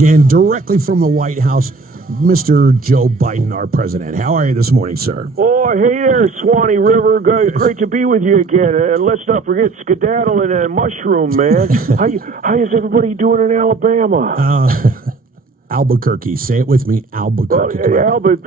again, directly from the White House, Mr. Joe Biden, our president. How are you this morning, sir? Oh, hey there, Swanee River. Great to be with you again. And let's not forget skedaddle and mushroom, man. How is everybody doing in Alabama? Albuquerque. Say it with me, Albuquerque.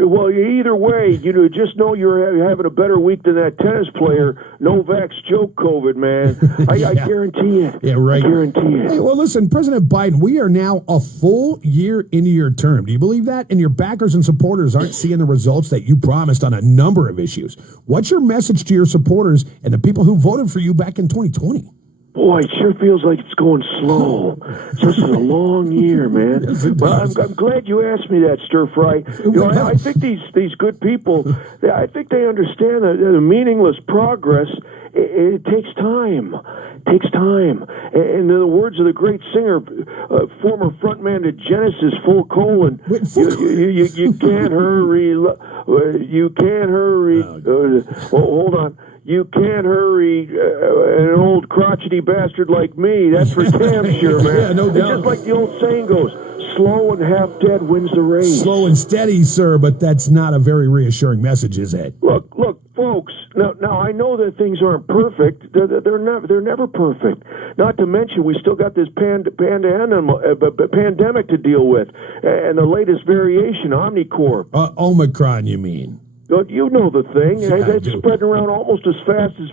Well, either way, just know you're having a better week than that tennis player, Novak's joke COVID, man. I guarantee it. Yeah, right. I guarantee it. Hey, well, listen, President Biden, we are now a full year into your term. Do you believe that? And your backers and supporters aren't seeing the results that you promised on a number of issues. What's your message to your supporters and the people who voted for you back in 2020? Boy, it sure feels like it's going slow. This is a long year, man. Yes, it But does. I'm glad you asked me that, Stir Fry. I think these good people, I think they understand that the meaningless progress, it takes time. It takes time. And in the words of the great singer, former frontman to Genesis, Phil Collen, you can't hurry. You can't hurry. Hold on. You can't hurry an old crotchety bastard like me. That's for damn sure, man. Yeah, no doubt. It's just like the old saying goes, slow and half dead wins the race. Slow and steady, sir, but that's not a very reassuring message, is it? Look, folks. Now I know that things aren't perfect. They're never perfect. Not to mention, we still got this pandemic to deal with, and the latest variation, Omnicorp. Omicron, you mean? You know the thing. Yeah, It's spreading around almost as fast as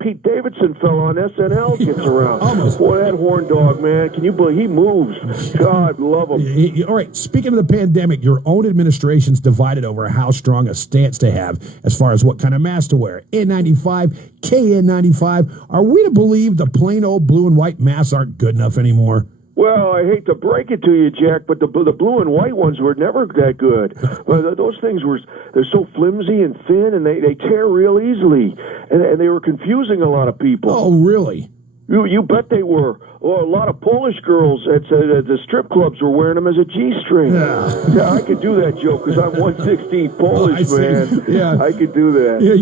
Pete Davidson fell on SNL gets around. Almost. Boy, that horn dog, man. Can you believe he moves? God love him. All right, speaking of the pandemic, your own administration's divided over how strong a stance to have as far as what kind of mask to wear. N95, KN95. Are we to believe the plain old blue and white masks aren't good enough anymore? Well, I hate to break it to you, Jack, but the blue and white ones were never that good. Those things they're so flimsy and thin, and they tear real easily, and they were confusing a lot of people. Oh, really? You bet they were. Well, a lot of Polish girls at the strip clubs were wearing them as a G-string. Yeah, I could do that joke because I'm 1/16 Polish, man. Yeah, I could do that. Yeah,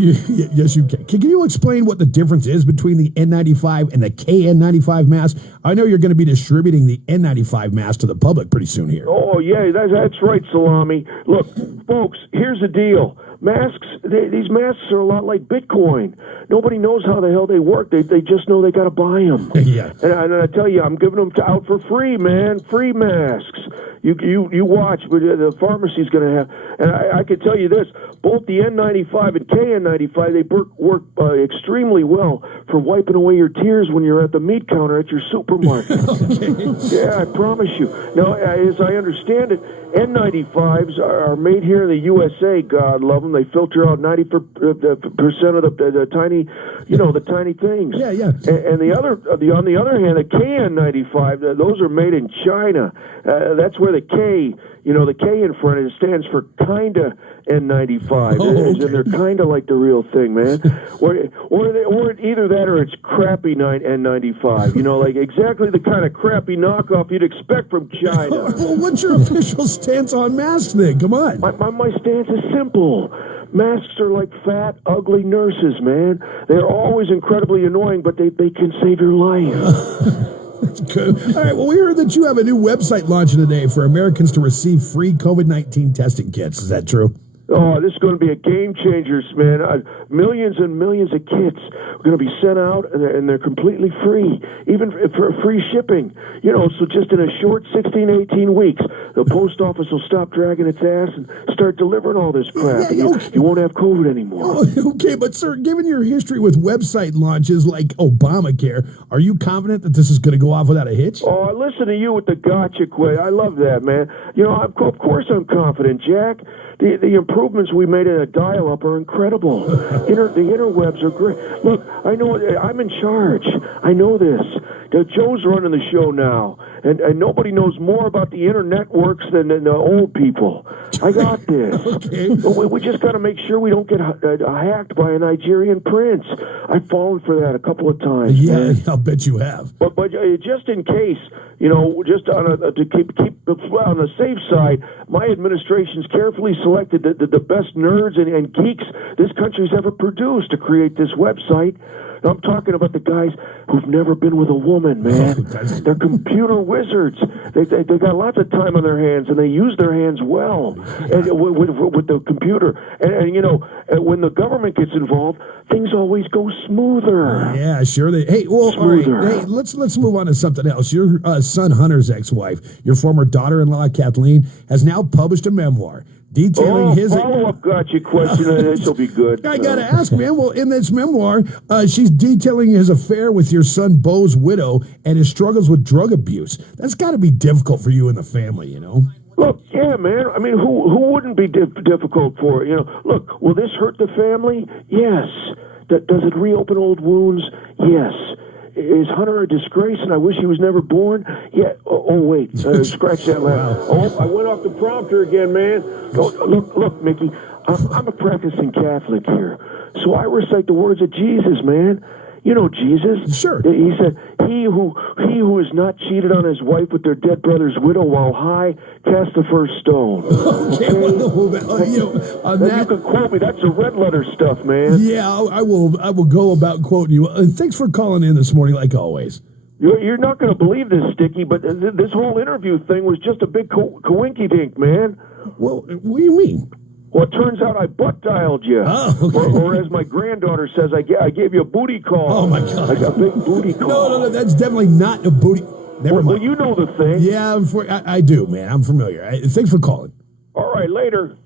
yes, you can. Can you explain what the difference is between the N95 and the KN95 mask? I know you're going to be distributing the N95 mask to the public pretty soon here. Oh, yeah, that's right, Salami. Look, folks, here's the deal. Masks, these masks are a lot like Bitcoin. Nobody knows how the hell they work. They just know they got to buy them. Yeah. And I tell you, I'm giving them out for free, man. Free masks. You watch, but the pharmacy's going to have. And I can tell you this: both the N95 and KN95, they work extremely well for wiping away your tears when you're at the meat counter at your supermarket. Okay. Yeah, I promise you. Now, as I understand it, N95s are made here in the USA. God love them. They filter out 90% of the tiny, the tiny things. Yeah. And on the other hand, the KN95, those are made in China. That's where the K, the K in front of it stands for kinda N95. Oh, okay. And they're kinda like the real thing, man. or either that or it's crappy N95. Like exactly the kind of crappy knockoff you'd expect from China. Well, what's your official stance on masks then? Come on. My stance is simple. Masks are like fat, ugly nurses, man. They're always incredibly annoying, but they can save your life. Good. All right, well, we heard that you have a new website launching today for Americans to receive free COVID-19 testing kits. Is that true? Oh, this is going to be a game changer, man. Millions and millions of kits are going to be sent out, and they're completely free, even for free shipping. So just in a short 16, 18 weeks, the post office will stop dragging its ass and start delivering all this crap. Yeah, you won't have COVID anymore. Okay, but sir, given your history with website launches like Obamacare, are you confident that this is going to go off without a hitch? Oh, I listen to you with the gotcha quiz. I love that, man. Of course I'm confident, Jack. The improvements we made in a dial-up are incredible. The interwebs are great. Look, I know I'm in charge. I know this. Joe's running the show now, and nobody knows more about the internetworks than the old people. I got this. Okay. We just got to make sure we don't get hacked by a Nigerian prince. I've fallen for that a couple of times. Yeah, man. I'll bet you have. But just in case, just to keep on the safe side, my administration's carefully selected the best nerds and geeks this country's ever produced to create this website. I'm talking about the guys who've never been with a woman, man. They're computer wizards. They got lots of time on their hands, and they use their hands well and with the computer. And you know, when the government gets involved, things always go smoother. Yeah, sure. Hey, well, all right. Hey, let's move on to something else. Your son Hunter's ex-wife, your former daughter-in-law Kathleen, has now published a memoir detailing his follow-up gotcha question. This will be good. I gotta ask, man. Well, in this memoir, she's detailing his affair with your son Bo's widow and his struggles with drug abuse. That's got to be difficult for you and the family, you know. Look, yeah, man. I mean, who wouldn't be difficult for it? You know, look, will this hurt the family? Yes. Does it reopen old wounds? Yes. Is Hunter a disgrace and I wish he was never born? Yeah. Oh wait. Scratch that last. Oh, I went off the prompter again, man. Look, Mickey. I'm a practicing Catholic here, so I recite the words of Jesus, man. You know Jesus. Sure. He said, "He who is not cheated on his wife with their dead brother's widow while high, cast the first stone." Okay. Well, you know, on that, you can quote me. That's the red letter stuff, man. Yeah, I will go about quoting you. Thanks for calling in this morning, like always. You're not going to believe this, Sticky, but this whole interview thing was just a big coinky-dink, man. Well, what do you mean? Well, it turns out I butt dialed you. Oh, okay. Or as my granddaughter says, I gave you a booty call. Oh, my God. I got a big booty call. No, that's definitely not a booty. Never mind. Well, you know the thing. Yeah, I do, man. I'm familiar. Thanks for calling. All right, later.